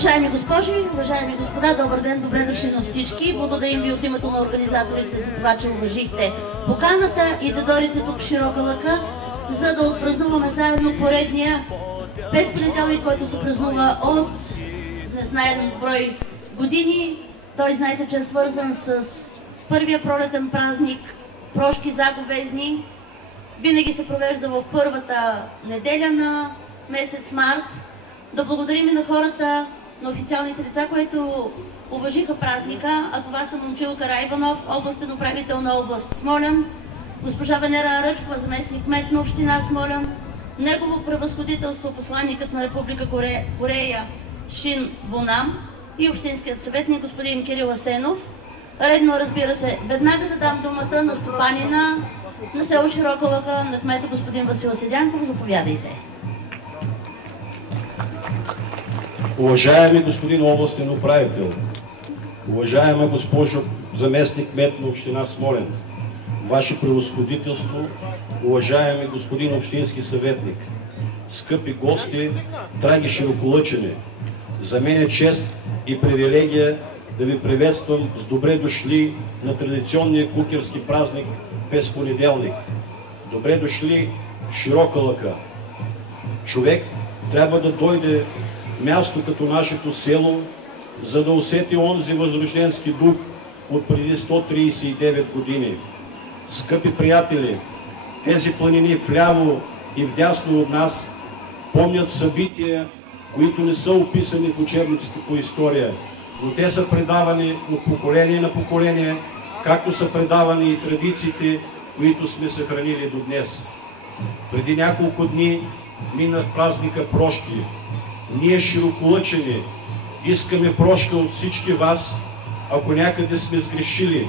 Уважаеми госпожи, уважаеми господа, добър ден, добре дошли на всички. Благодарим ви от името на организаторите за това, че уважихте поканата и да дойдете тук в Широка лъка, за да отпразнуваме заедно поредния безпонеделник, който се празнува от незнаен брой години. Той, знаете, че е свързан с първия пролетен празник Прошки Заговезни. Винаги се провежда в първата неделя на месец март. Да благодарим и на хората, на официалните лица, които уважиха празника, а това са Момчил Карайванов, областен управител на област Смолян, госпожа Венера Ръчкова, заместник кмет на община Смолян, негово превъзходителство посланникът на Република Корея Шин Бунам и общинският съветник господин Кирил Асенов. Редно, разбира се, веднага да дам думата на стопанина на село Широка лъка, на кмета господин Васил Седянков. Заповядайте. Уважаеми господин областен управител, уважаема госпожо заместник кмет на община Смолян, Ваше превъзходителство, уважаеми господин общински съветник, скъпи гости, драги широколъчани, за мен е чест и привилегия да ви приветствам с добре дошли на традиционния кукерски празник Безпонеделник. Добре дошли в Широка лъка. Човек трябва да дойде място като нашето село, за да усети онзи възрожденски дух от преди 139 години. Скъпи приятели, тези планини вляво и вдясно от нас помнят събития, които не са описани в учебниците по история, но те са предавани от поколение на поколение, както са предавани и традициите, които сме съхранили до днес. Преди няколко дни минах празника Прошки. Ние, широколъчени, искаме прошка от всички вас, ако някъде сме сгрешили,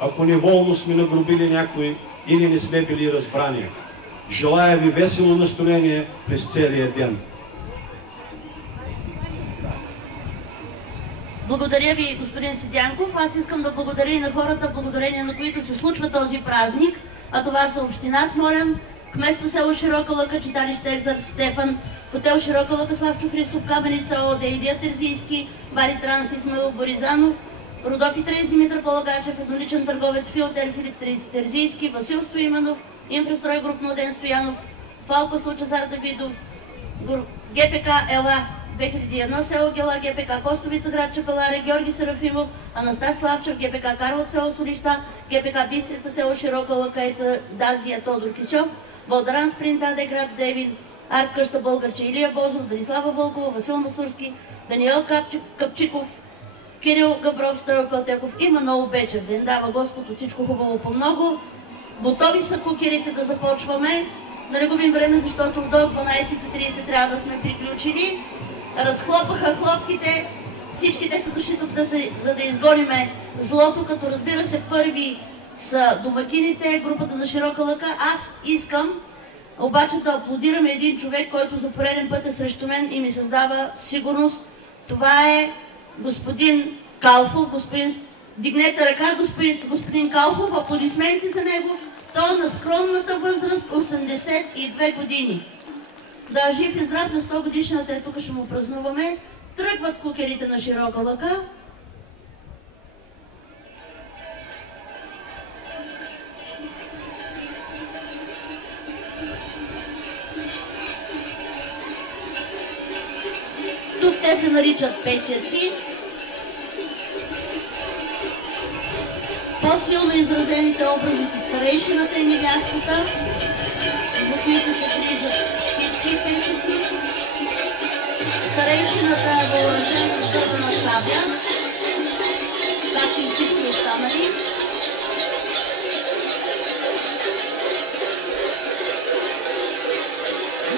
ако неволно сме нагрубили някой или не сме били разбрани. Желая ви весело настроение през целия ден. Благодаря ви, господин Седянков. Аз искам да благодаря и на хората, благодарение на които се случва този празник, а това са община Смолян, кметство село Широка лъка, читалище Екзарх Стефан, хотел Широка лъка Славчо Христов, Каменица ООД, Илия Терзийски, Вали Транс, Исмаил Боризанов, Родопи Трейс, Димитър Палагачев, едноличен търговец Филтер Филип Терзийски, Васил Стоиманов, Инфрастрой груп Младен Стоянов, Фалко Лъчезар Давидов, ГПК ЕЛА 2001 село Гела, ГПК Костовица град Чепеларе, Георги Серафимов, Анастас Славчев, ГПК Карлов село Солища, ГПК Бистрица село Широка лъка, Дазия Тодор Кисьов, Балдаран Спринт АД град Девин, Арт къща Българче Илия Бозов, Данислава Вълкова, Васил Маслурски, Даниел Капчиков, Кирил Габров, Стоил Пълтеков и Манол Бечев. Да им дава Господ от всичко хубаво по много. Готови са кукерите да започваме. Да не губим време, защото до 12:30 трябва да сме приключили. Разхлопаха хлопките. Всички те са дошли тук за да изгониме злото, като разбира се първи са домакините, групата на Широка лъка. Аз искам обаче да аплодираме един човек, който за пореден път е срещу мен и ми създава сигурност. Това е господин Калфов. Дигнете ръка, господин Калфов, аплодисменти за него. Той на скромната възраст 82 години. Да, жив и здрав, на 100 годишната е, тук ще му празнуваме. Тръгват кукерите на Широка лъка. Тук те се наричат песяци. По-силно изразените образи са старейшината и невястата, за които се грижат всички песеци. Старейшината е въоръжен с дървена сабя, както и всички останали.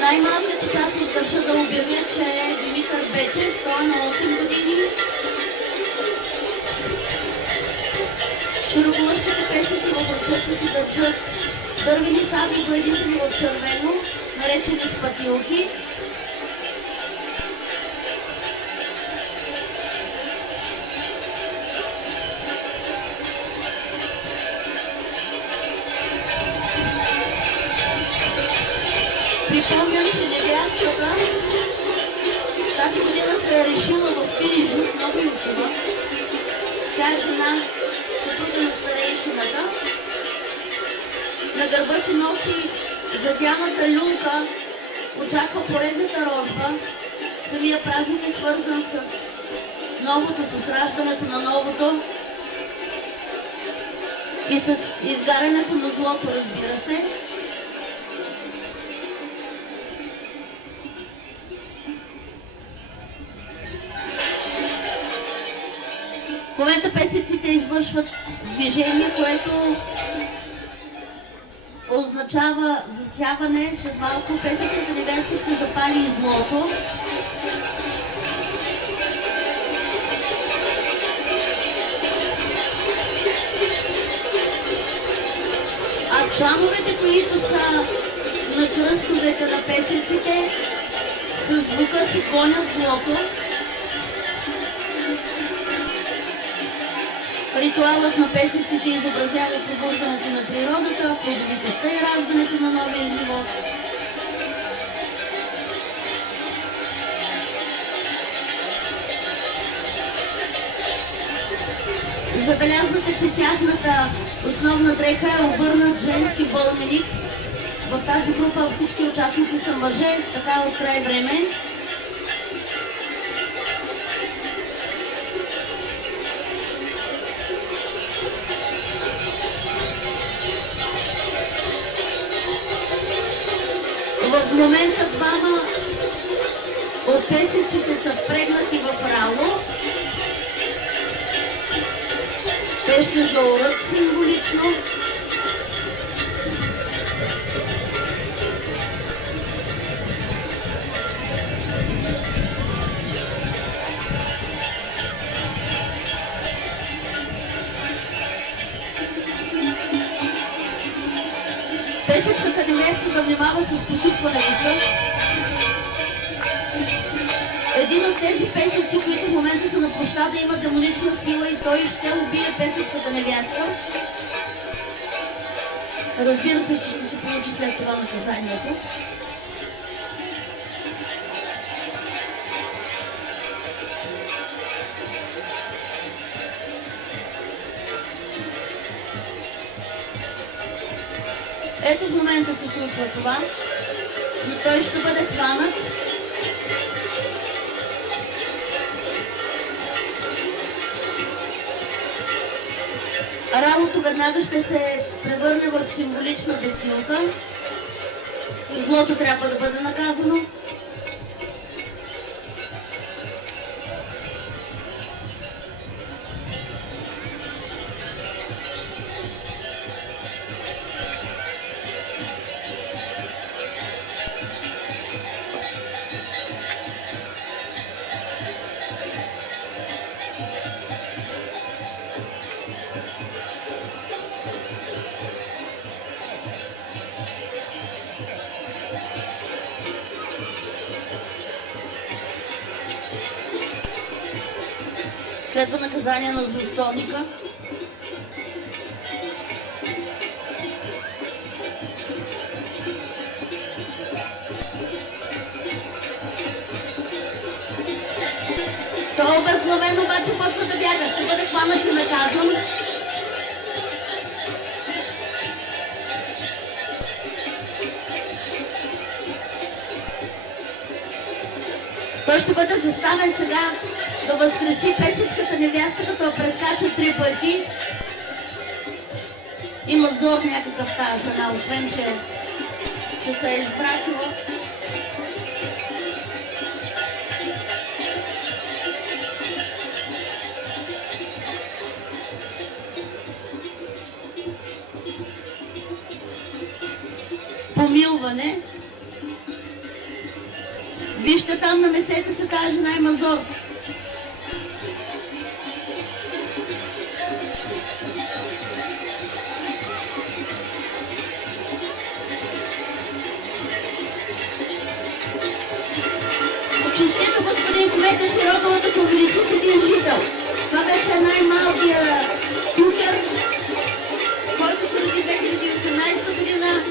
Най-малкият участник държа да обявя, че е Димитър Бечев, той е на 8 години. Широколъшките песеци в ръчете си държат дървени сабли, гладисани в червено, наречени спатилки. Припомням, че невястата, тази година се е решила в Пирижук, много юкова. Тя е жена, съпруга на старейшината. На гърба си носи задяната люлка, очаква поредната рожба. Самия празник е свързан с новото, с раждането на новото и с изгарянето на злото, разбира се. В момента песеците извършват движение, което означава засяване. След малко песецката невеста ще запали и злото. А чановете, които са на кръстовете на песеците, с звука си гонят злото. Ритуалът на песеците изобразява пробуждането на природата, плодовитостта и раждането на новия живот. Забелязвате, че тяхната основна дреха е обърнат женски вълненик. В тази група всички участници са мъже, така от край време. В момента двама от песеците са впрегнати в рало. Те ще заорат символично. Песечката невеста да внимава с посипването си. Един от тези песеци, които в момента са на площада, има демонична сила и той ще убие песечката невеста. Разбира се, че ще се получи след това наказанието. Ето в момента се случва това, но той ще бъде хванат. Ралото веднага ще се превърне в символична бесилка. Злото трябва да бъде наказано. Следва наказание на злостолника. Той обезглавен обаче почва да бяга. Ще бъде хванат и наказан. Той ще бъде заставен сега да възкреси песецката невяста, като я прескача 3 пъти. Има зор някакъв тази жена, освен че се е избратила. Помилване. Вижте там, намесете се, тази жена има зор. Честито, господин кмете, Сироколата се увеличи с 1 жител. Това вече е най-малкият кюкер, който се роди 2018 година.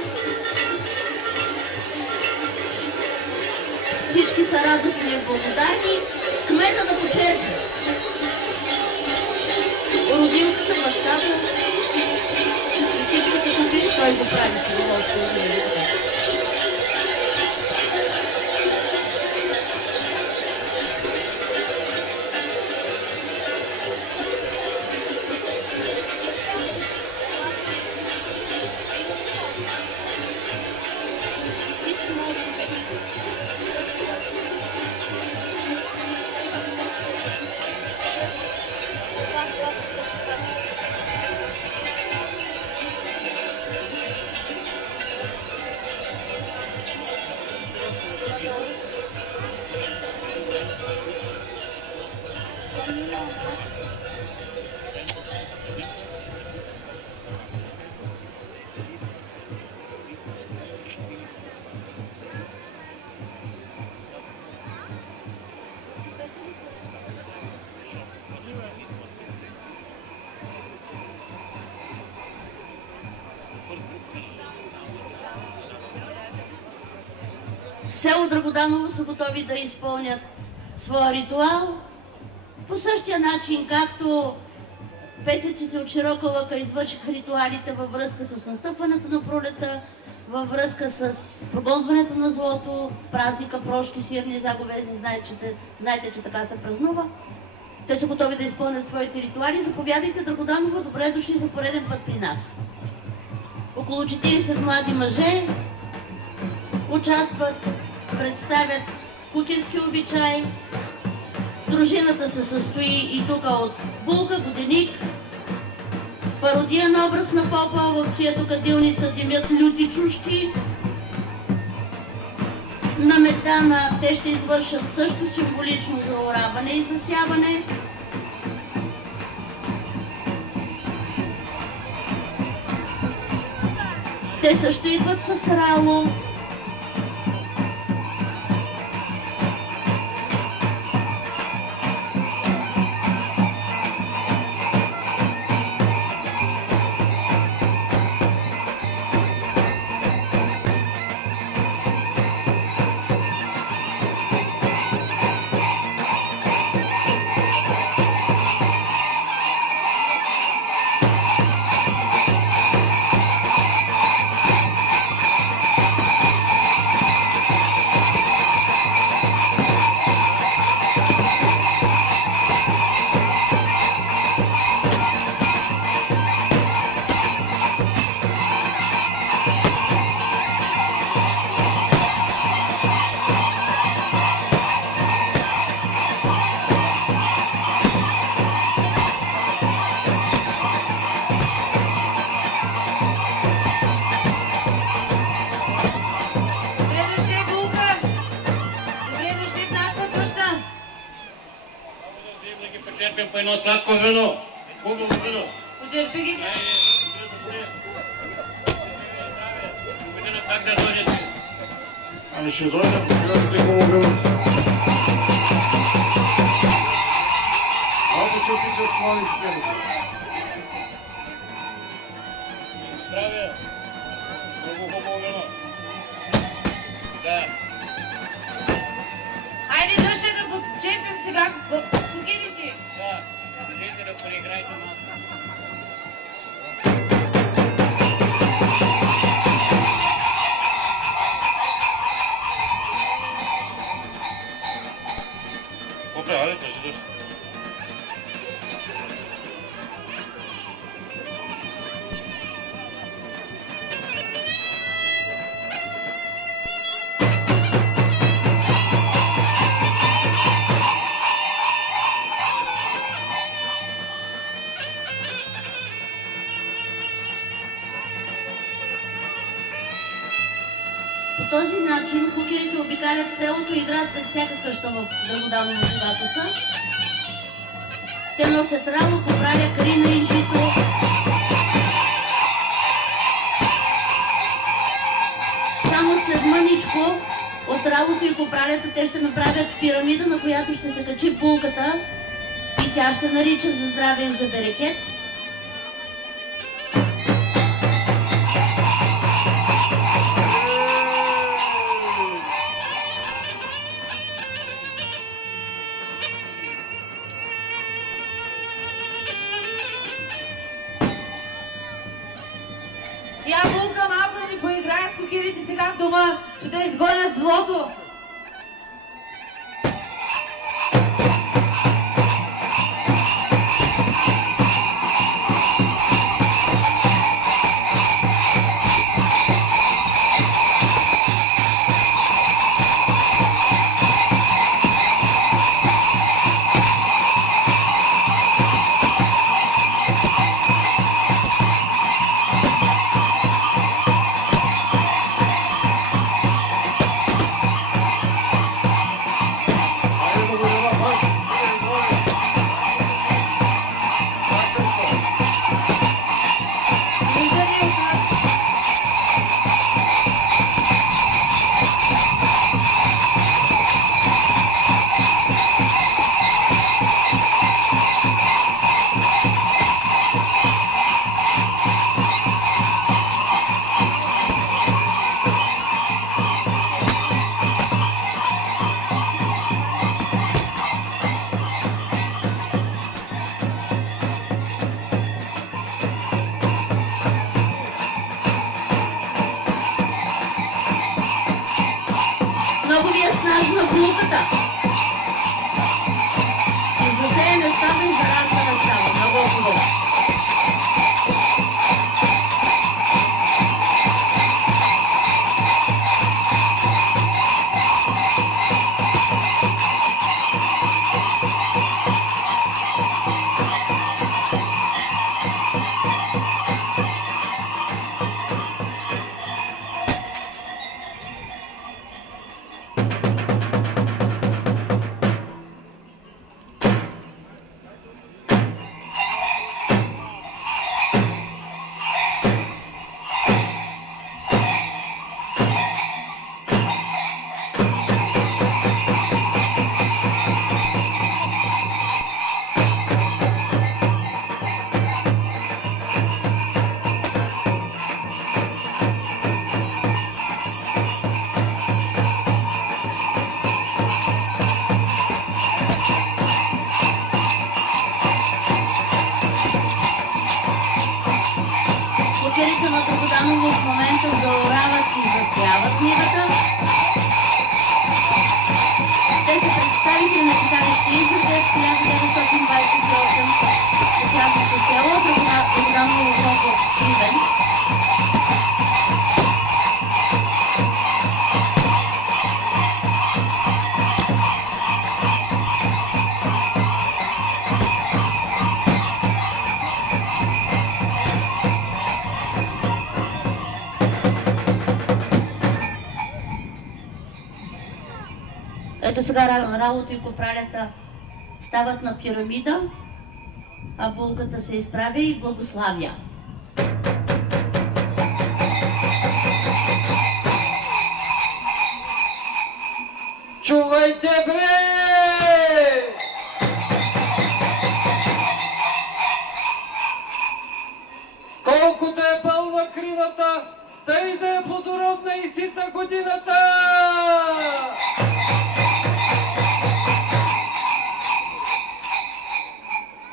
Всички са радостни и благодарни. нещата и всичко като види, той го прави с удоволствие. Село Драгоданово са готови да изпълнят своя ритуал по същия начин, както песеците от Широка лъка извършиха ритуалите във връзка с настъпването на пролета, във връзка с прогонването на злото, празника Прошки, сирни, заговезни, знаете, че така се празнува. Те са готови да изпълнят своите ритуали. Заповядайте, Драгоданово, добре дошли за пореден път при нас. Около 40 млади мъже участват, представят кукински обичай. Дружината се състои и тук от булка, годеник, пародиен образ на попа, в чието кадилница димят люти чушки. На метана те ще извършат също символично заораване и засяване. Те също идват с рало. По едно сладко вино. Хубаво вино. Почерпи ги. Година пак да дойдете. Ами ще дойдем, гледате хубаво вино. Малко черпите от младите. Здравия. Много хубаво вино. Да. Хайде, дъще да почерпим сега кукините. Да. Дайте да поиграйте малко. Опре, хайде, кажи дъще. По този начин кукирите обикалят селото и играят пред всяка къща в Драгоданово, когато са. Те носят рало, копраля, карина и жито. Само след мъничко от ралото и копралята те ще направят пирамида, на която ще се качи булката и тя ще нарича за здраве и за берекет. Я Булка малко да ни поиграят кокирите сега в дома, че да изгонят злото. Ето сега Ралото и Копралята стават на пирамида, а Булката се изправя и благославя. Чувайте, бре! Колкото е пълна крината, тъй да е плодородна и сита годината!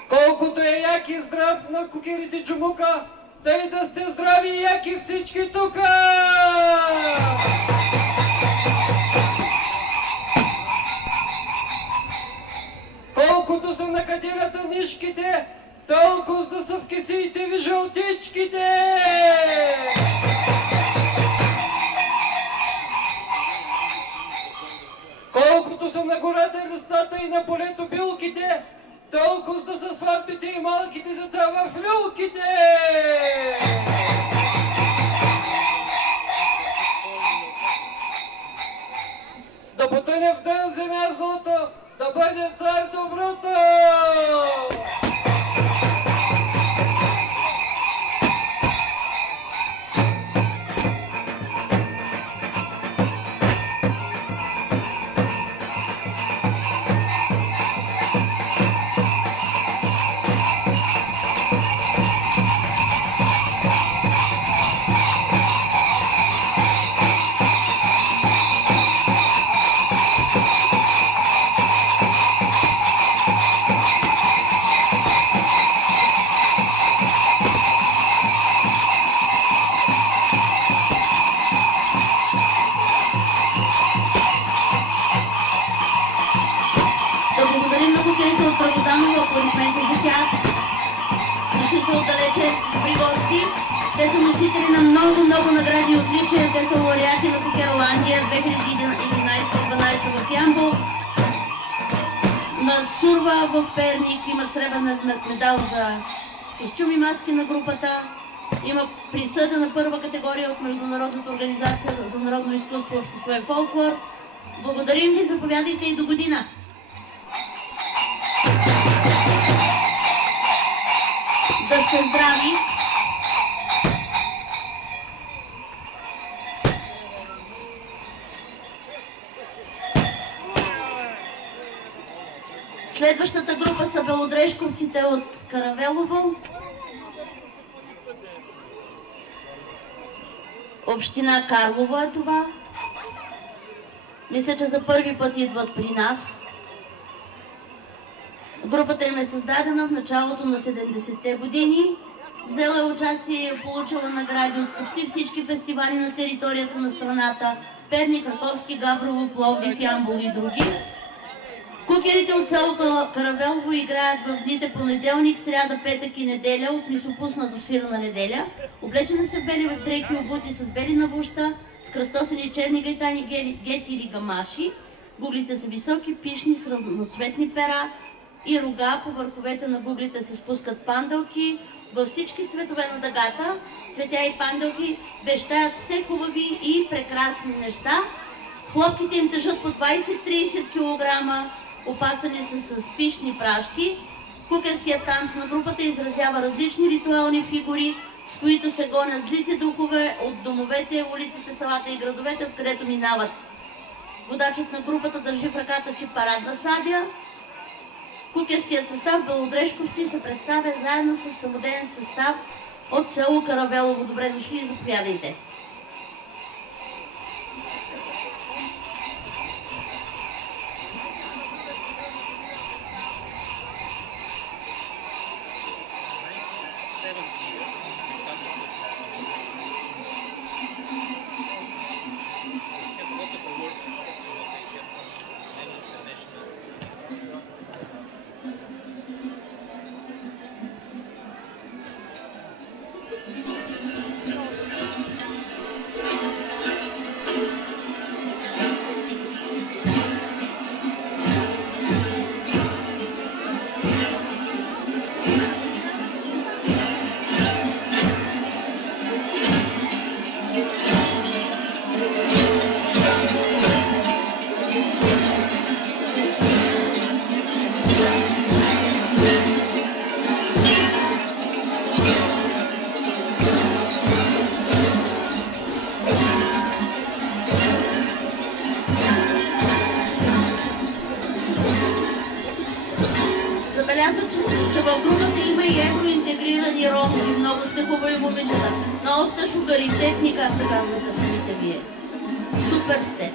Колкото е як и здрав на кокирите джумука, тъй да сте здрави и яки всички тука! Колкото са на кадирата нишките, толкова да са в кесиите ви жълтичките! Колкото са на гората листата и на полето билките, толкова да са сватбите и малките деца в люлките! Да потъне в дън земя злото, да бъде цар доброто! Дошли са отдалече при гости. Те са носители на много награди и отличия. Те са лауреати на Кукерландия 2011-2012 в Ямбол. На Сурва в Перник имат сребърен медал за костюми и маски на групата. Има присъда на първа категория от Международната организация за народно изкуство, общество и фолклор. Благодарим ви, заповядайте и до година! Да сте здрави! Следващата група са белодрешковците от Каравелово. Община Карлово е това. Мисля, че за първи път идват при нас. Групата им е създадена в началото на 70-те години. Взела е участие и е получила награди от почти всички фестивали на територията на страната. Перник, Раковски, Габрово, Пловдив, Ямбол и други. Кукерите от село Каравелово играят в дните понеделник, сряда, петък и неделя, от мисопусна до сирна неделя. Облечени са в бели дрехи, обути с бели навуща, с кръстосани черни гайтани, гети или гамаши. Гуглите са високи, пишни, с разноцветни пера и рога. По върховете на гуглите се спускат панделки. Във всички цветове на дъгата, цветя и панделки вещаят все хубави и прекрасни неща. Хлопките им тежат по 20-30 кг. Опасани са с пишни прашки. Кукерският танц на групата изразява различни ритуални фигури, с които се гонят злите духове от домовете, улиците, селата и градовете, откъдето минават. Водачът на групата държи в ръката си парадна сабя. Кукерският състав белодрешковци се представя заедно с самодеен състав от село Каравелово. Добре дошли и заповядайте! Че в групата има и евроинтегрирани роми. Много сте хубави момичета. Много сте шугаритетни, както казвате самите вие. Супер сте!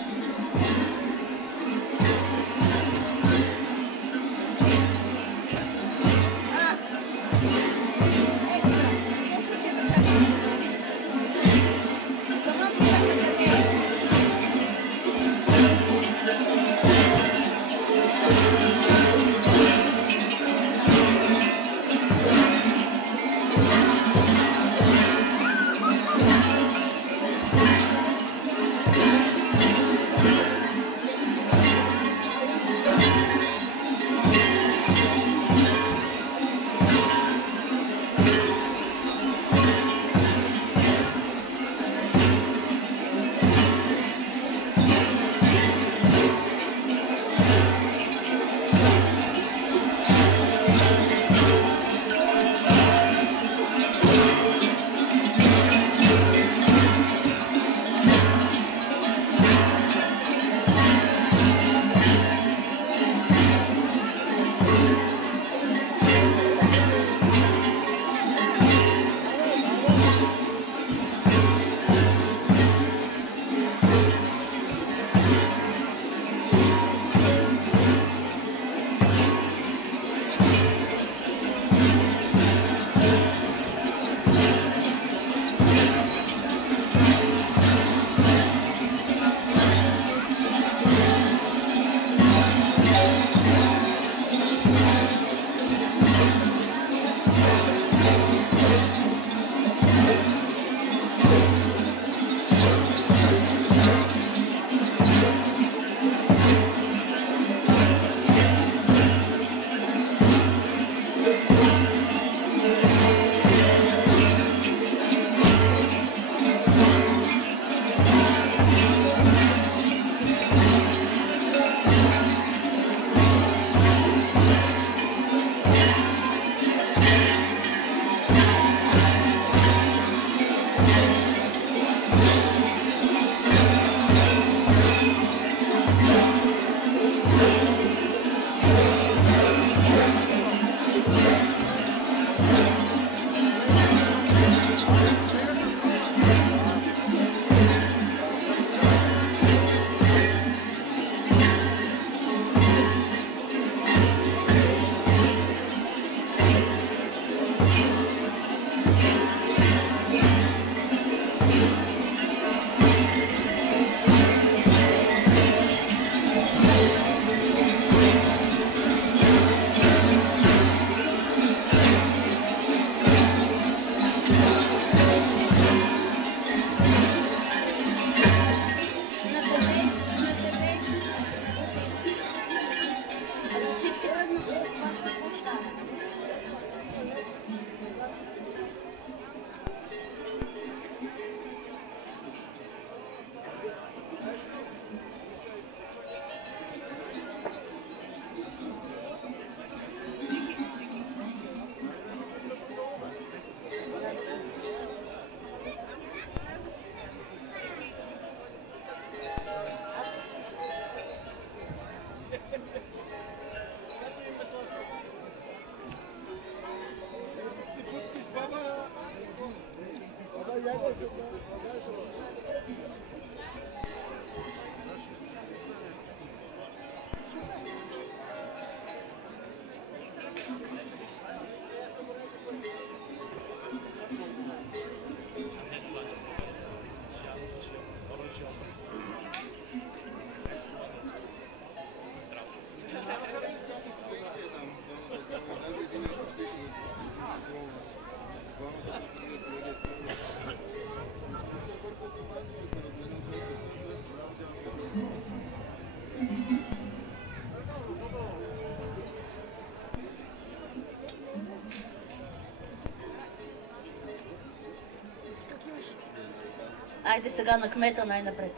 Айде сега на кмета най-напред.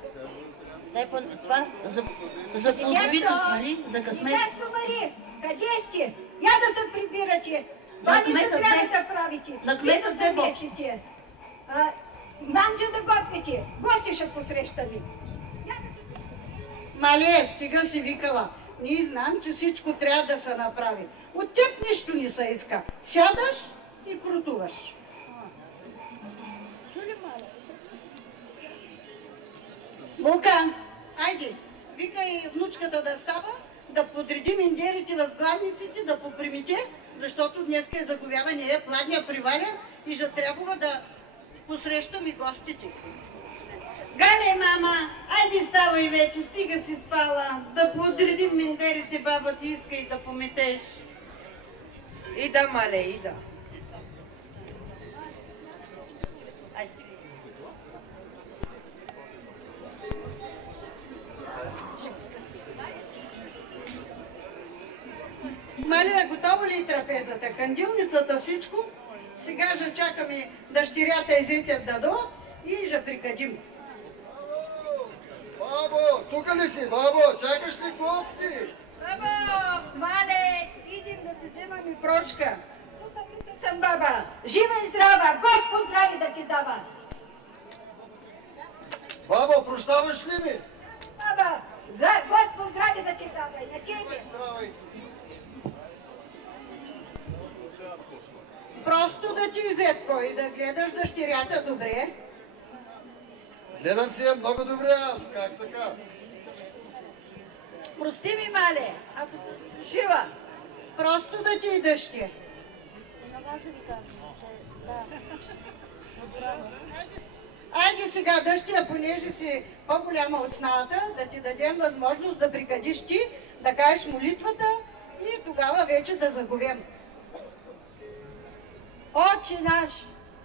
Това за плодовитост, нали? За късмет. Ясно, Мари, къде сте? Я да се прибирате. Баница трябва да правите. На кмета две бокси. Манджа да готвите. Гости ще посрещаме. Мале, стига си викала. Ние знам, че всичко трябва да се направи. От теб нищо не се иска. Сядаш и крутуваш. Булка, айде, викай внучката да става, да подреди миндерите в главниците, да попримите, защото днес е заговяване, пладния приваля и ще трябва да посрещам и гостите. Гале, мама, айде ставай вече, стига си спала. Да подредим миндерите, баба ти иска и да пометеш. И да, мале, и да. Маля, готова ли е трапезата? Кандилницата, всичко? Сега ще чакаме дъщерята и зетят да дойдат и ще прикадим. Бабо, тук ли си? Бабо, чакаш ли гости? Баба, мале, идем да ти вземам и прошка. Тук съм, баба. Жива и здрава, Господ здрави да ти дава. Бабо, прощаваш ли ми? Баба, за Господ здрави да ти дава и на тебе. Здравей. Просто да ти взетко и да гледаш дъщерята добре. Гледам си я много добре аз, как така? Прости ми, мале, ако съм жива. Просто да ти и дъще. Айде сега, дъщеря, понеже си по-голяма от сналата, да ти дадем възможност да прикадиш ти, да кажеш молитвата и тогава вече да заговем. Отче наш,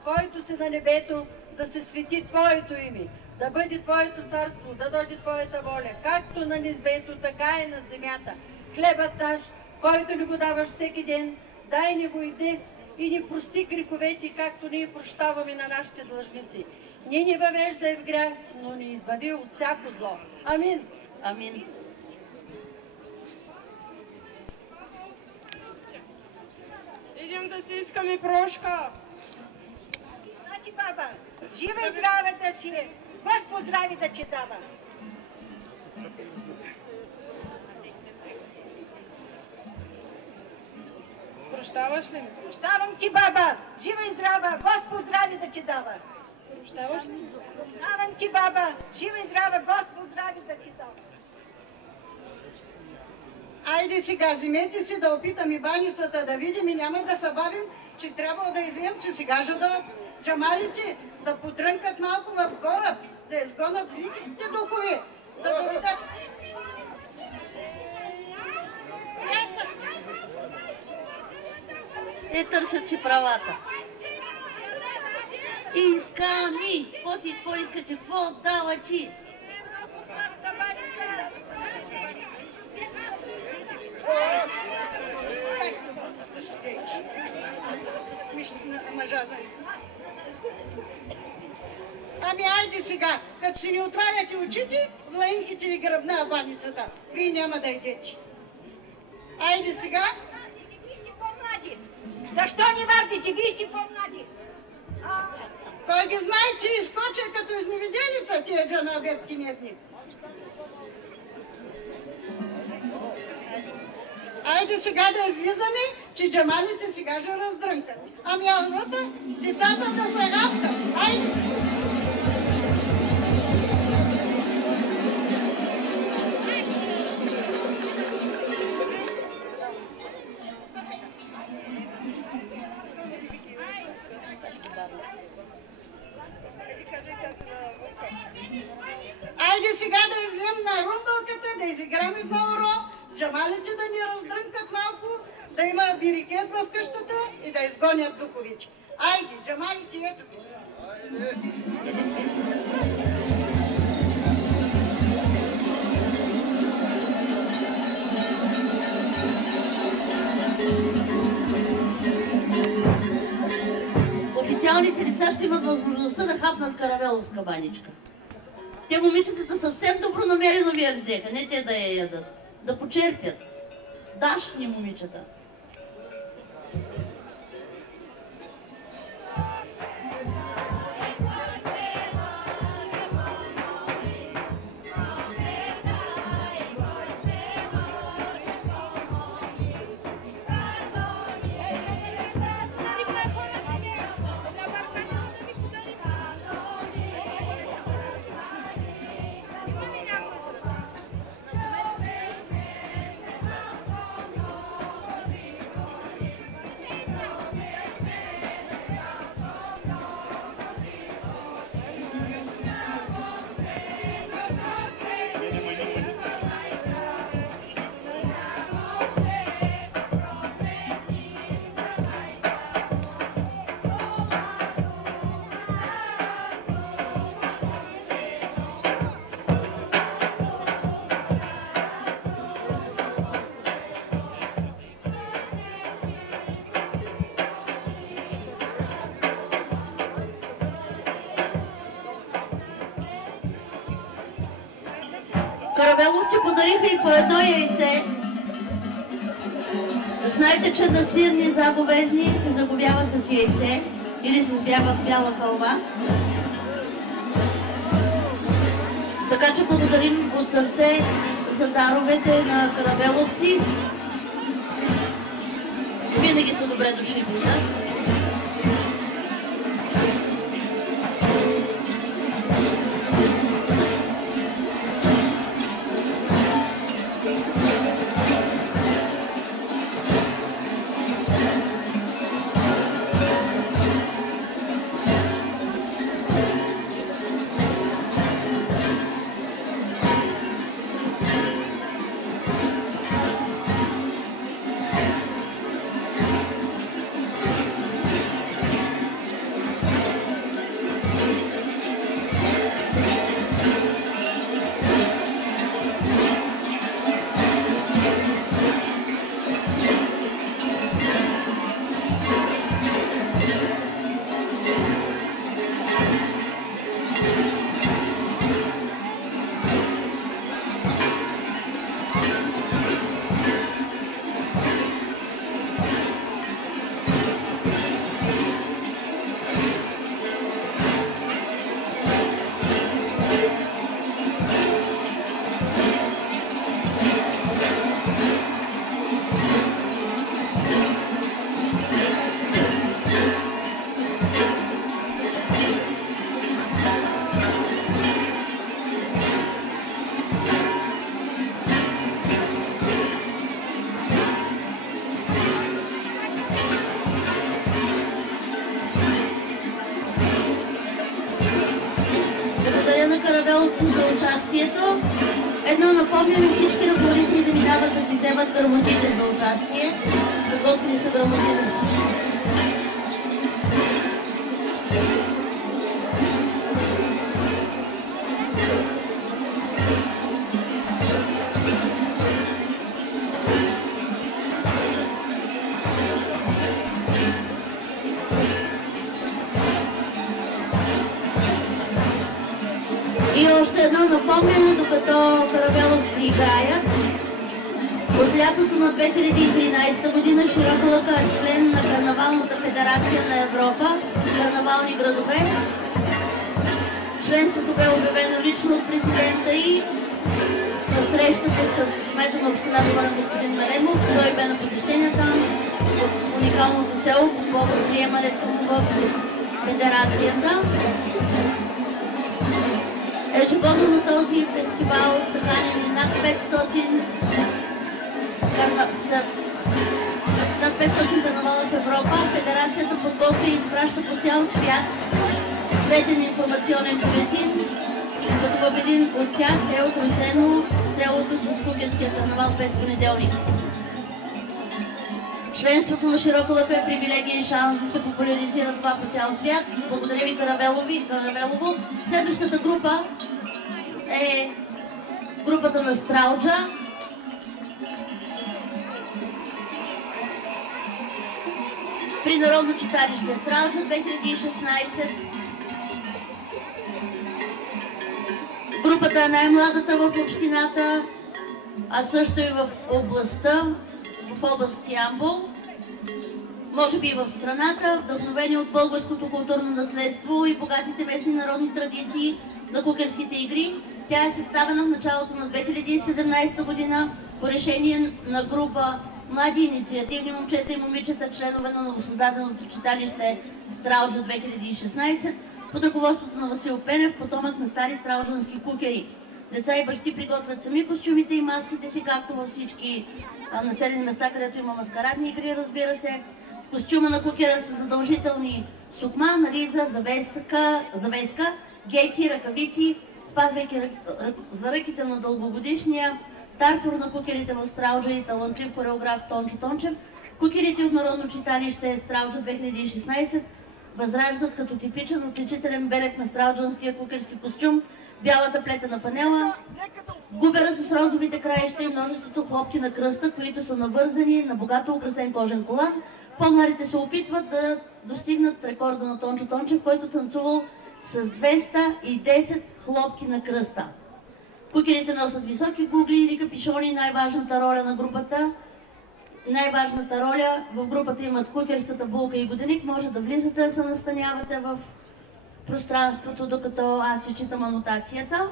който си на небето, да се свети Твоето име, да бъде Твоето царство, да дойде Твоята воля, както на небето, така и на земята. Хлебът наш, който ни го даваш всеки ден, дай ни го и днес и ни прости греховете, както ние прощаваме на нашите длъжници. Не ни въвеждай в грях, но ни избави от всяко зло. Амин. Искам да си искам и прошка. Значи, баба, жива и здрава да си е. Господ здрави да ти дава. Прощаваш ли ми? Прощавам ти, баба, жива и здрава, Господ здрави да ти дава. Прощаваш ли? Прощавам ти, баба, жива и здрава, Господ здрави да ти дава. Айде сега, вземете си да опитам и баницата да видим и няма да се бавим, че трябва да излием, че сега да джамалите да подрънкат малко в горът, да изгонят злите духове, да доведат. Търсят си правата. Исками! Какво искате? Какво дава ти? Ами айде сега, като си ни отваряте очите, влаинките ви гръбна баницата. Вие няма да идете. Айде сега. Вие сте по-млади. Защо не вардите? Вие сте по-млади. Кой ги знае, че изкоча като изневиделица тия джанабетки недни? Айде сега да излизаме, че джамалите сега ще раздрънкат. Ами алвата, децата да се гавкат. Айде! Айде сега да излем на румбълката, да изиграме едно уро, джамалите да ни раздрънкат малко, да има бирикет в къщата и да изгонят духовите. Айде, джамалите, ето ги. Официалните лица ще имат възможността да хапнат каравеловска баничка. Те момичетата съвсем добронамерено ви я взеха, не те да я ядат. Да почерпят. Дашни момичета. Каравеловци подариха и по едно яйце. Знаете, че на сирни заговезни се заговява с яйце или с бяла халва. Така че благодарим от сърце за даровете на каравеловци. Винаги са добре дошли при нас. се за участието. Едно напомняме всички ръководители да минават да си вземат грамотите за участие. Подготвени са грамоти за всички. И още едно напомняне, докато каравеловци играят. От лятото на 2013 година Широка лъка е член на Карнавалната федерация на Европа, карнавални градове. Членството бе обявено лично от президента и на срещата с кмета на община Горен господин Мелемов. Той бе на посещение там от уникалното село по повод приемането в федерацията. Ежегодно на този фестивал са канени над 500 карнавала в Европа. Федерацията подготвя и изпраща по цял свят светен информационен бюлетин, като в един от тях е отразено селото с кукерския карнавал без понеделник. Членството на Широка лъка е привилегия и шанс да се популяризира това по цял свят. Благодаря ви, Каравелово. Следващата група е групата на Стралджа. При Народно читалище Стралджа 2016. Групата е най-младата в общината, а също и в областта, в област Ямбол, може би и в страната, вдъхновени от българското културно наследство и богатите местни народни традиции на кукерските игри. Тя е съставена в началото на 2017 година по решение на група млади инициативни момчета и момичета, членове на новосъздаденото читалище Стралджа 2016, под ръководството на Васил Пенев, потомък на стари стралджански кукери. Деца и бащи приготвят сами костюмите и маските си, както във всички населени места, където има маскарадни игри, разбира се. В костюма на кукера са задължителни сукман, риза, завеска, гейти, ръкавици, спазвайки за ръките на дългогодишния тартор на кукерите в Стралджа и талантлив хореограф Тончо Тончев. Кукерите от Народно читалище Стралджа 2016 възраждат като типичен отличителен белег на стралджанския кукерски костюм, бялата плетена фанела, губера с розовите краища и множеството хлопки на кръста, които са навързани на богато украсен кожен колан. По-младите се опитват да достигнат рекорда на Тончо Тончев, който танцувал с 210 хлопки на кръста. Кукерите носят високи гугли или капишони. Най-важната роля в групата имат кукерската булка и годеник. Може да влизате да се настанявате в пространството, докато аз изчитам анотацията.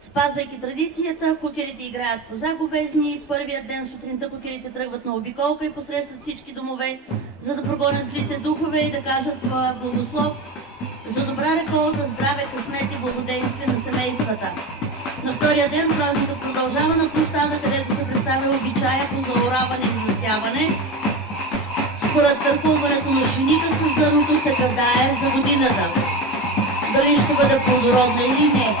Спазвайки традицията, кукерите играят коза говезни. Първият ден сутринта кукерите тръгват на обиколка и посрещат всички домове, за да прогонят злите духове и да кажат своя благослов за добра реколта, здраве, късмет и благоденствие на семействата. На втория ден празникът продължава на площада, където се представя обичая по заораване и засяване. Според търкуването на шиника с зърното се гадае за годината. Дали ще бъде плодородна или не.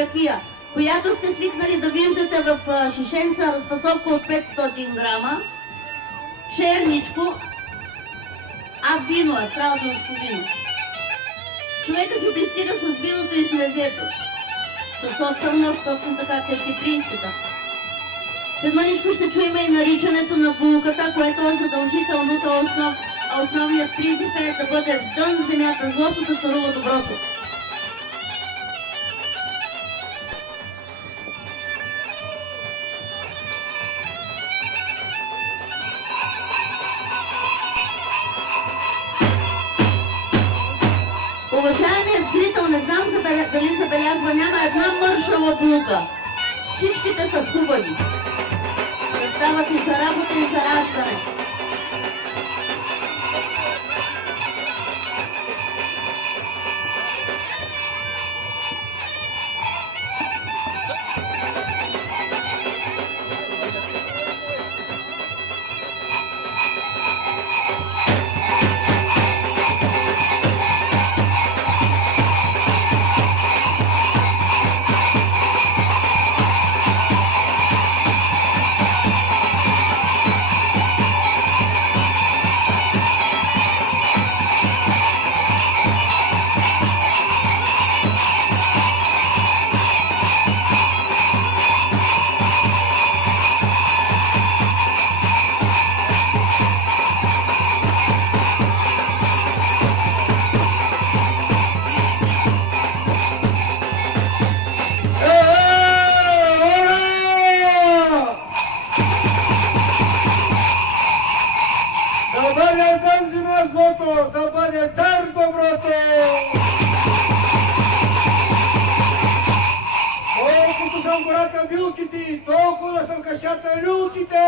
ракия, която сте свикнали да виждате в шишенца, разфасовка от 500 грама, черничко, вино е, става дума с вино. Човека се пристига с виното и с мезето. С остър нож, точно така, кефитрийската. След мъничко ще чуем и наричането на булката, което е задължителното, основният призив е да бъде в дън земята, злото да царува доброто. Уважаемият зрител, не знам дали забелязва, няма една мършава булка. Всичките са хубави. Стават и за работа, и за раждане. Да бъде цар доброто! Колкото съм гората билките, толкова съм кашата люлките!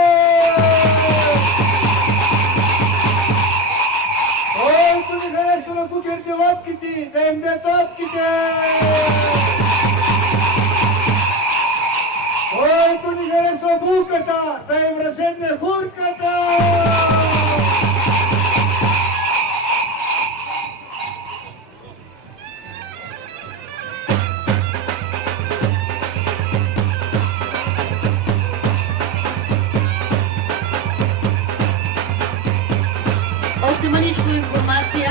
Който ми харесва на кукерите лопките, да им де топките! Който ми харесва булката, да им разседне хурката! Още мъничко информация.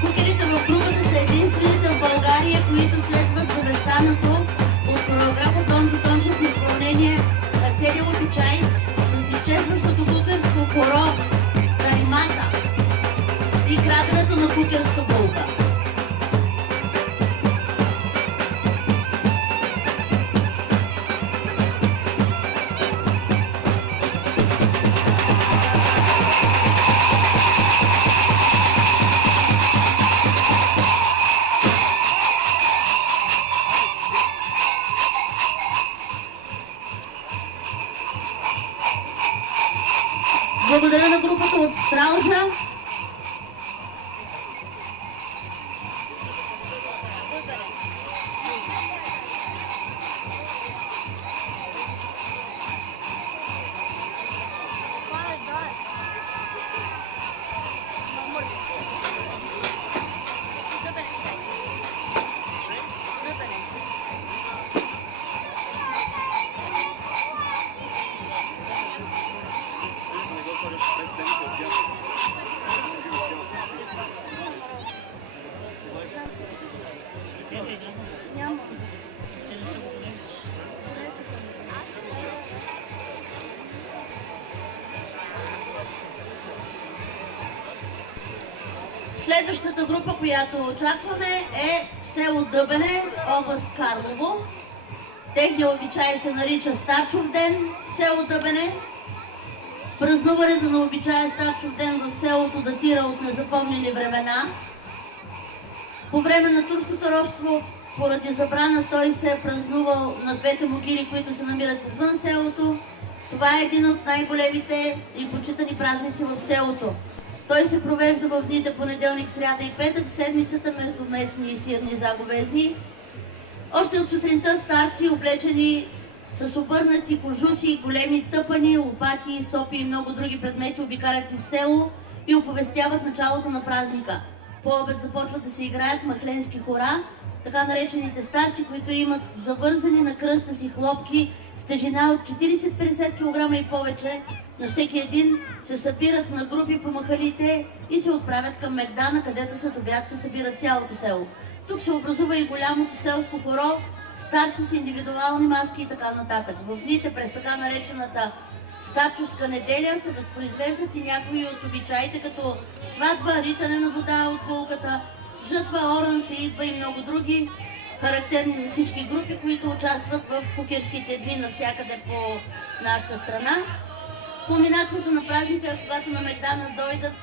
Кукерите в групата са единствените в България, които следват завещаното от хореографа Тончо Тончев изпълнение на целия обичай с изчезващото кукерско хоро Каримата и краденето на кукерска булка. Благодаря на групата от Стралджа. Следващата група, която очакваме, е село Дъбене, област Карлово. Техният обичай се нарича Старчов ден в село Дъбене. Празнуването на обичая Старчов ден в селото датира от незапомнени времена. По време на турското робство, поради забрана, той се е празнувал на двете могили, които се намират извън селото. Това е един от най-големите и почитани празници в селото. Той се провежда в дните понеделник, сряда и петък, в седмицата между местни и сирни заговезни. Още от сутринта старци, облечени с обърнати кожуси, големи тъпани, лопати, сопи и много други предмети, обикалят из село и оповестяват началото на празника. По обед започват да се играят махленски хора, така наречените старци, които имат завързани на кръста си хлопки с тежина от 40-50 кг и повече. На всеки един се събират на групи по махалите и се отправят към Мегдана, където след обяд се събира цялото село. Тук се образува и голямото селско хоро, старци с индивидуални маски и така нататък. В дните през така наречената Старчовска неделя се възпроизвеждат и някои от обичаите, като сватба, ритане на вода от булката, жътва, оран се идва и много други, характерни за всички групи, които участват в кукерските дни навсякъде по нашата страна. Кулминацията на празника е, когато на Мегдана дойдат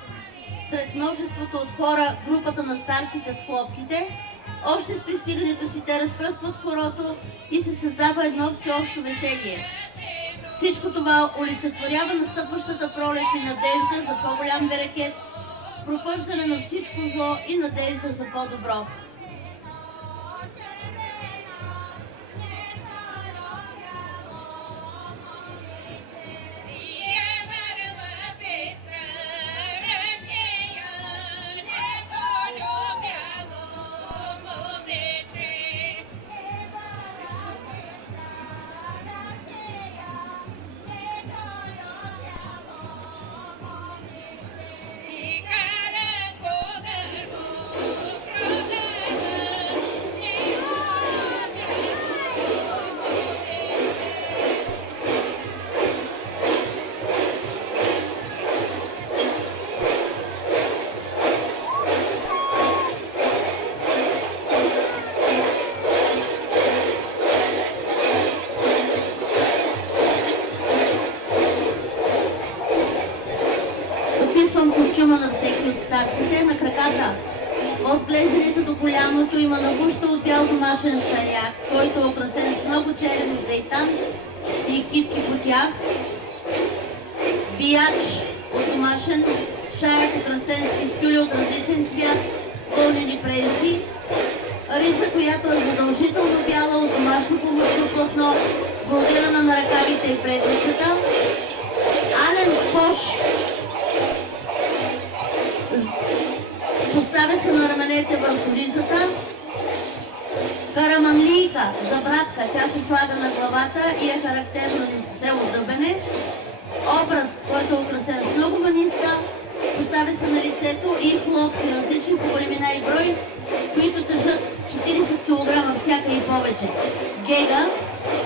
сред множеството от хора групата на старците с хлопките. Още с пристигането си те разпръскват хорото и се създава едно всеобщо веселие. Всичко това олицетворява настъпващата пролет и надежда за по-голям берекет, пропъждане на всичко зло и надежда за по-добро. Костюма на всеки от старците. На краката от глезените до колямото има набуща от бял домашен шаяк, който е украсен с много черен дейтан и китки по тях. Бияч от домашен шаяк, украсен с пистюли от различен цвят, пълнени преезди. Риза, която е задължително бяла от домашно помощно платно, бордирана на ръкавите и предницата. Ален кош поставя се на раменете върху ризата. Караманлийка за братка, тя се слага на главата и е характерна за село Дъбене. Образ, който е украсен с много маниста, поставя се на лицето и хлопки, различни по големина и брой, които тежат 40 кг всяка и повече. Гега,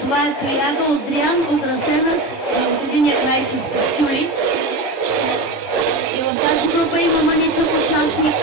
това е тояга от дриан, украсена от единия край с пистюли. И в тази група има мъничък участник.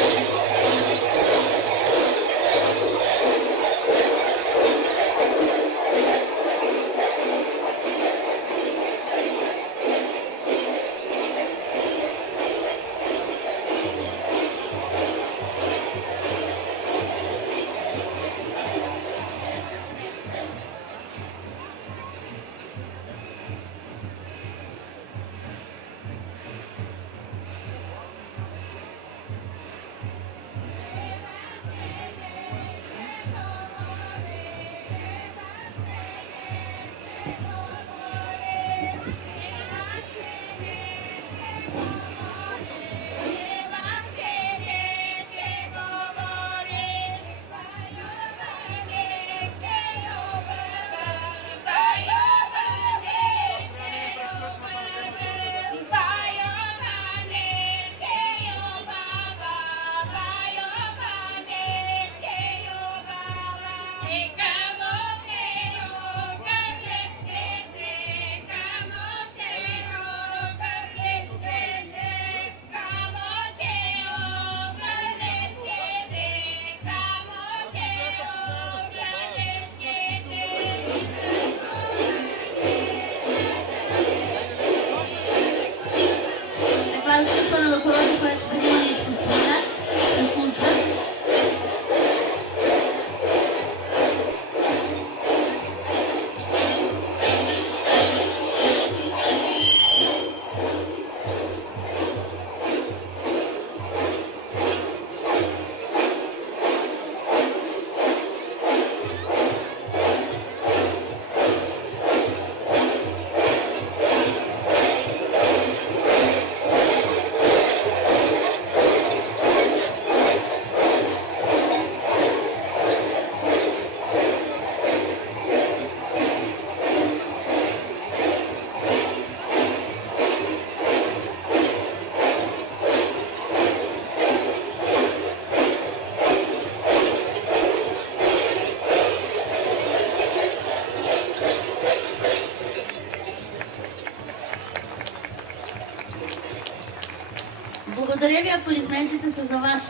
Благодаря ви, аплодисментите са за вас.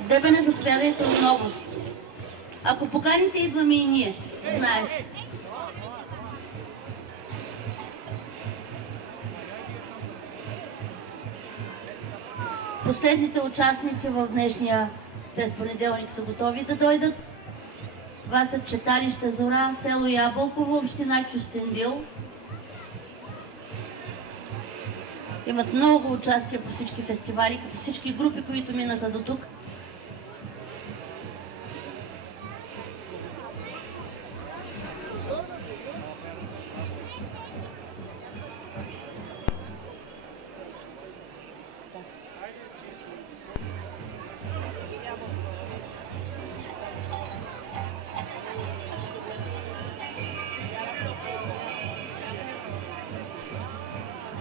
Дебене, заповядайте отново. Ако поканите, идваме и ние. Знае се. Последните участници в днешния безпонеделник са готови да дойдат. Това са читалище Зора, село Ябълково, община Кюстендил. Имат много участия по всички фестивали, като всички групи, които минаха до тук.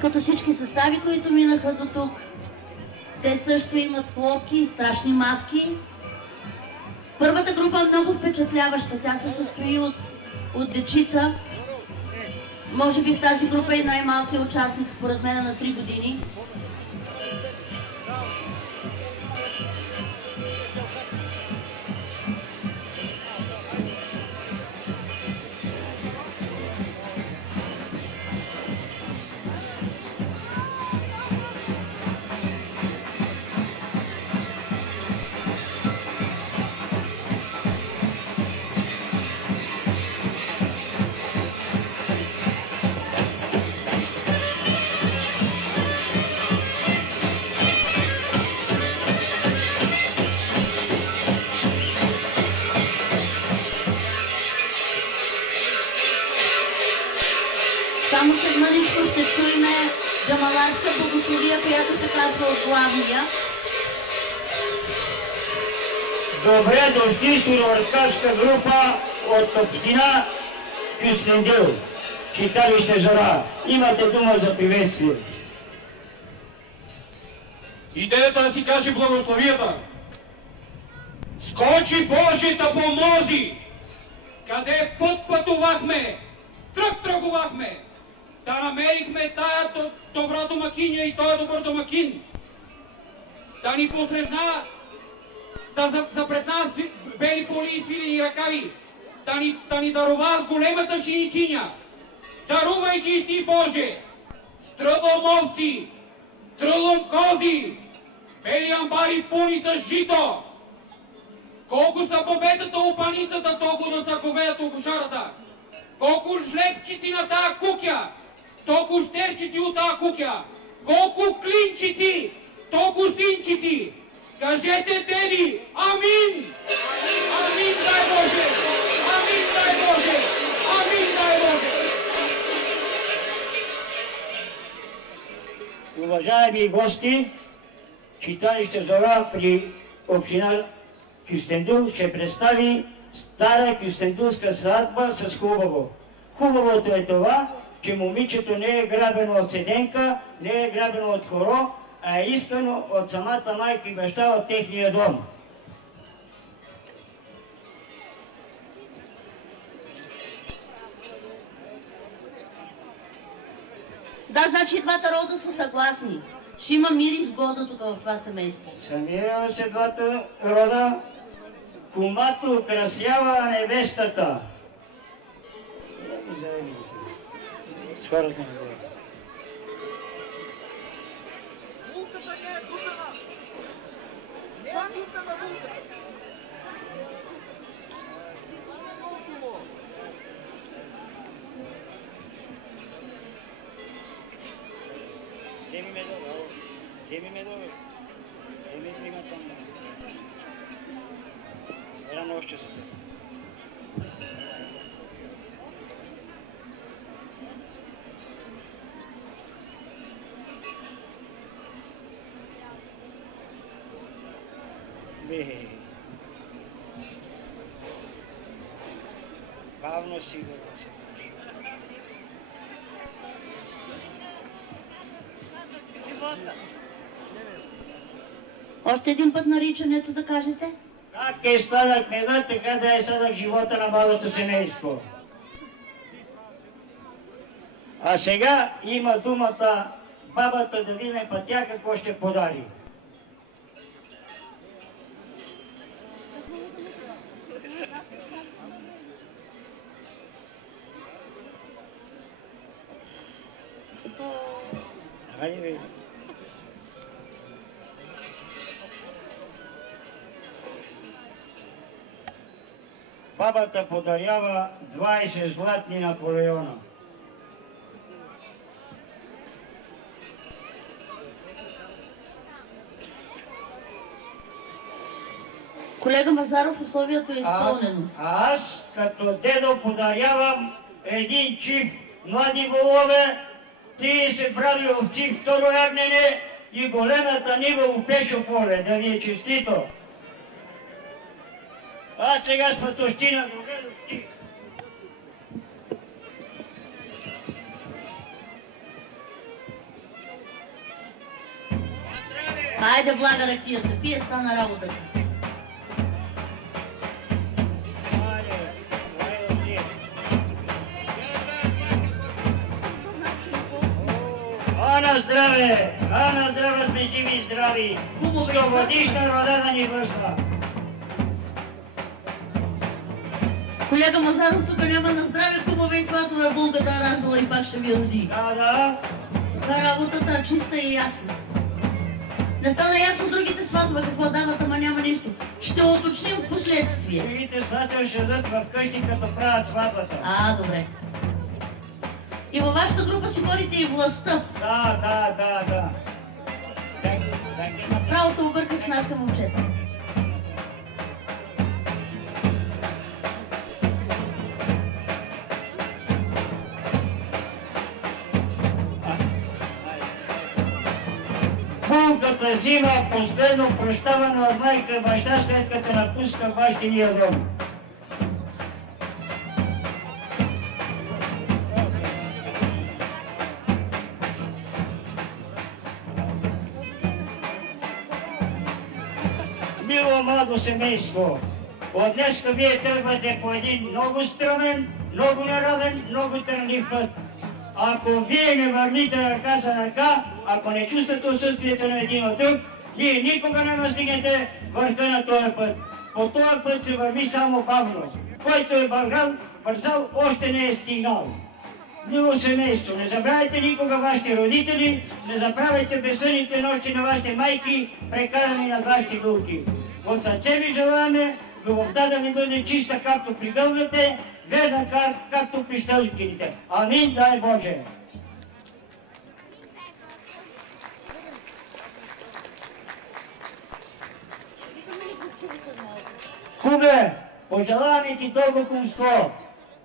Като всички състави, които минаха до тук, те също имат хлопки и страшни маски. Първата група е много впечатляваща. Тя се състои от дечица. Може би в тази група е най-малкият участник, според мен, на 3 години. Само след мъничко ще чуем джамаларска благословия, която се казва от главния. Добре дошли сурвъркарска група от община Кюстендил, читалище Зора. Имате дума за приветствие. Идеята да си каже благословията. Скочи Боже да помози! Къде път пътувахме, тръгувахме, да намерихме тая добра домакиня и този добър домакин, да ни посрещна, да запред нас бели поли и свилени ръкави, да ни дарува с големата шиничиня. Дарувай ги и ти, Боже, с тръдом овци, тръдом кози, бели амбари пуни с жито. Колко са бобетата у паницата, толкова да са ковеят у кошарата. Колко жлебчици на тая кукя, толкова щерчици от тая кукя. Колко клинчици, толкова синчици. Кажете, деди, амин! Амин, дай Боже! Амин, дай Боже! Амин, дай Боже! Уважаеми гости, читалище Зора при община Кюстендил ще представи стара кюстендилска сватба с хубаво. Хубавото е това, че момичето не е грабено от седенка, не е грабено от хоро, а е искано от самата майка и баща от техния дом. Да, значи двата рода са съгласни. Ще има мир и сгода тук в това семейство. Съмираме се двата рода. Кумато украсява невестата. С хората не говоря. Булката не е купена! Не е купена булка! Вземи ме долу. Вземи ме долу. Вземи трима там. Рано още се. Бавно сигурно се. Още един път наричането да кажете? Как е сладък медът, така да е сладък живота на малото семейство. А сега има думата бабата да видим път тя какво ще подари. Хайде. Бабата подарява 20 златни Наполеона. Колега Мазаров, условието е изпълнено. Аз като дедо подарявам един чиф млади волове, 30 брави овци, второ ягнене и големата нива у пешо поле. Да ви е честито! Аз сега с патощина доведох ти. Айде, блага ракия се пие, стана работата. На здраве! На здраве сме живи и здрави! Стогодишна рода да ни вършва! Колега Мазаров, тук няма на здраве, кумове и сватове, булката раждала и пак ще ви роди. Да. Работата чиста и ясна. Не стана ясно другите сватове какво дават, ама няма нищо. Ще уточним в последствие. Другите сватове ще дадат в къщи, като правят сватбата. Добре. И във вашата група си борите и властта. Да. Правото обърках с нашите момчета. Булката взима последно прощаване от майка и баща, след като напуска бащиния дом. Мило младо семейство, от днеска вие тръгвате по един много стръмен, много неравен, много трънлив път. Ако вие не вървите ръка за ръка, ако не чувствате отсъствието на един от друг, вие никога не настигнете върха на този път. По този път се върви само бавно. Който е бързал, още не е стигнал. Мило семейство, не забравяйте никога вашите родители, не забравяйте безсънните нощи на вашите майки, прекарани над вашите булки. От сърце ви желаваме любовта да ви бъде чиста, както при гългата, верна както при стълкините. Амин, дай Боже! Кубе, пожелаваме ти дълго кумство.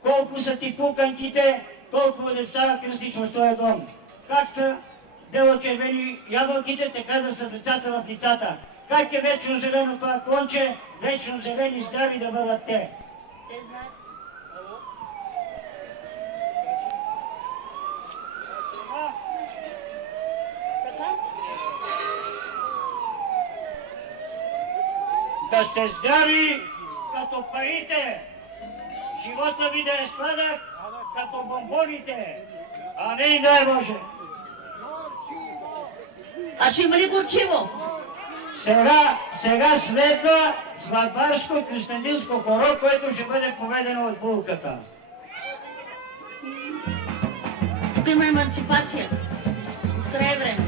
Колко са ти пуканките, толкова деца кръстиш в този дом. Как са бело-червени ябълките, така да са децата в лицата. Как е вечно зелено това клонче, вечно зелени здрави да бъдат те. Те знаят. Да сте здрави като парите, живота ви да е сладък като бомбоните. Амин, дай Боже! А ще има ли горчиво? Сега следва сватбарско кюстендилско хоро, което ще бъде поведено от булката. Тук има еманципация. От край време.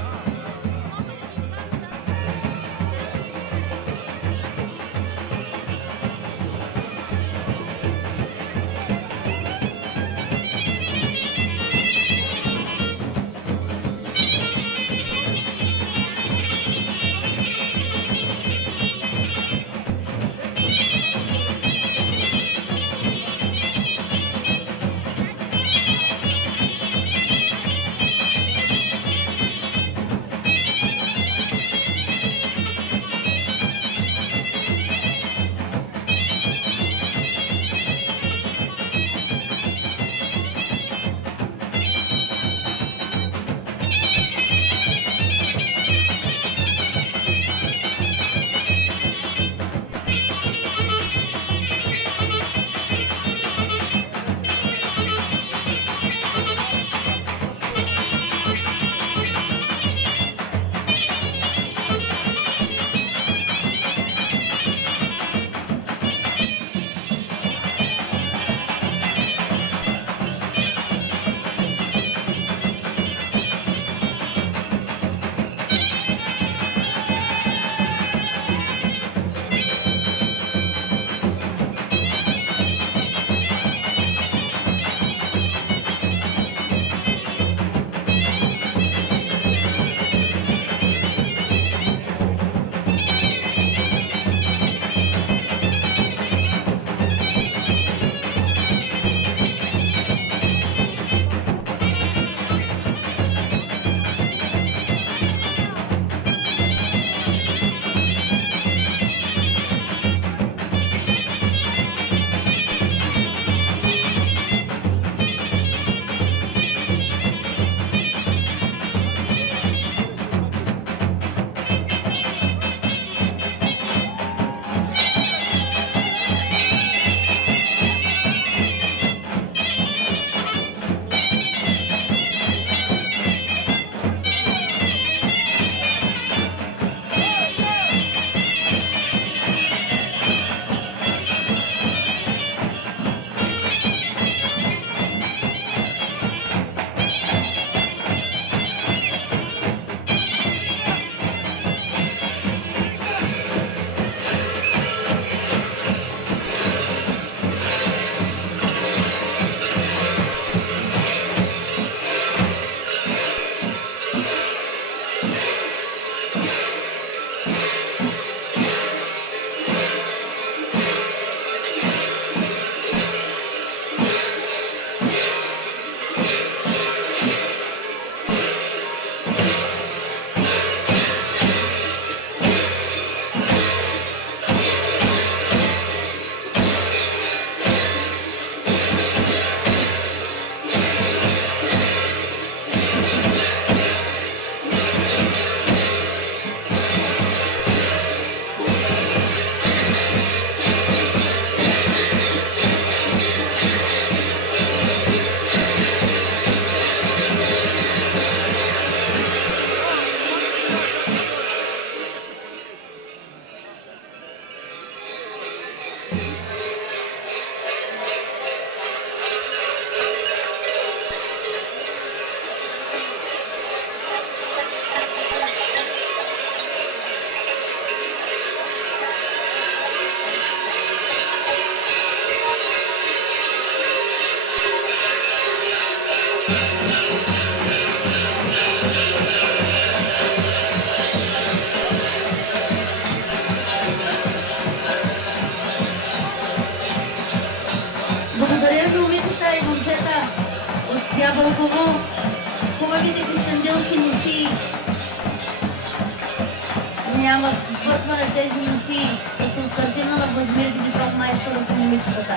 нямат сбъркване тези носии, като картина на Владимир Димитров, майстора са момичетата.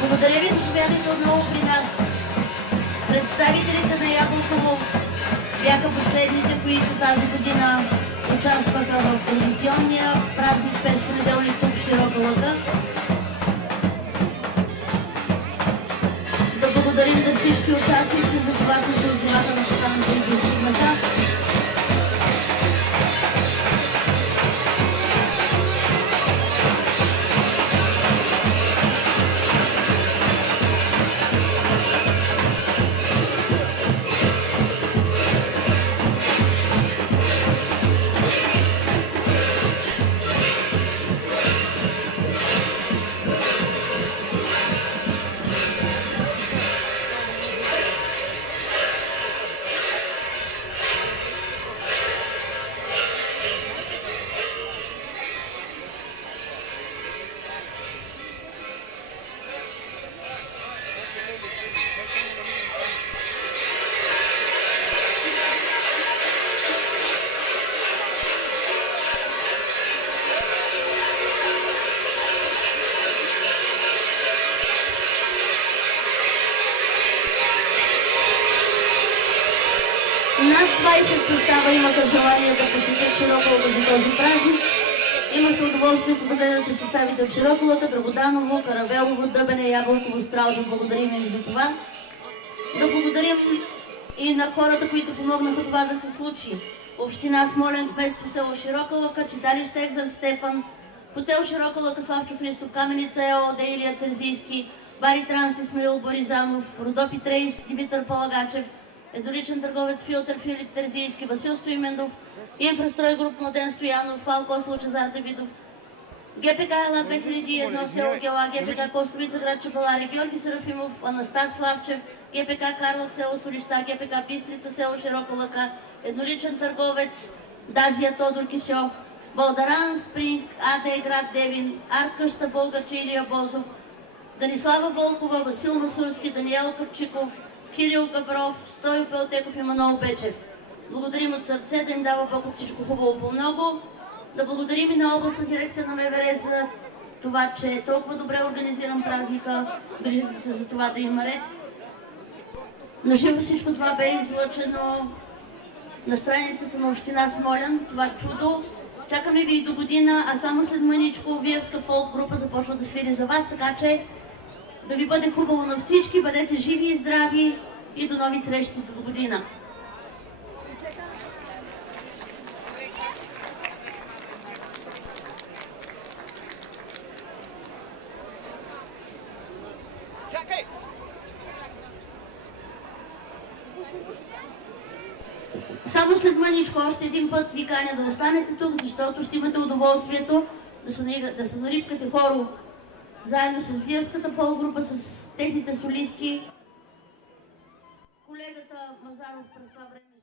Благодаря ви, заповядайте отново при нас. Представителите на Ябълково бяха последните, които тази година участваха в традиционния празник без понеделник тук в Широка лъка. Да благодарим на всички участници за това, че се отзоваха на поканата и пристигнаха. Над 20 състава имаха желание да посетят Широка лъка за този празник. Имахте удоволствието да гледате съставите от Широка лъка, Драгоданово, Каравелово, Дъбене, Ябълково, Стралджа. Благодарим им за това. Да благодарим и на хората, които помогнаха това да се случи. Община Смолян, кметство село Широка лъка, читалище Екзар Стефан, хотел Широка лъка, Славчо Христов, Каменица ЕООД, Илия Терзийски, Бари Транс, Исмаил Боризанов, Родопи Трейс, Димитър Палагачев, едноличен търговец Филтър Филип Терзийски, Васил Стоимендов, Инфрастрой груп Младен Стоянов, Фалкос Лъчезар Давидов, ГПК Ела 2001, село Гела, ГПК Костовица, град Чепеларе, Георги Серафимов, Анастас Славчев, ГПК Карлак, село Столища, ГПК Бистрица, село Широка лъка, едноличен търговец Дазия Тодор Кисьов, Балдаран Спринг, АД град Девин, Арт къща Българче Илия Бозов, Данислава Волкова, Васил Масурски, Даниел Капчиков, Кирил Габров, Стою Пелтеков и Манол Бечев. Благодарим от сърце, да им дава Бог от всичко хубаво по много. Да благодарим и на областна дирекция на МВР за това, че е толкова добре организиран празника. Грижите се за това да има ред. На живо всичко това бе излъчено на страницата на община Смолян. Това чудо. Чакаме ви и до година, а само след мъничко Виевска фолк група започва да свири за вас, така че да ви бъде хубаво на всички, бъдете живи и здрави и до нови срещи до година. Само след мъничко още един път ви каня да останете тук, защото ще имате удоволствието да се нарипкате хоро заедно с Виевската фолк група, с техните солисти. Колегата Мазаров през това време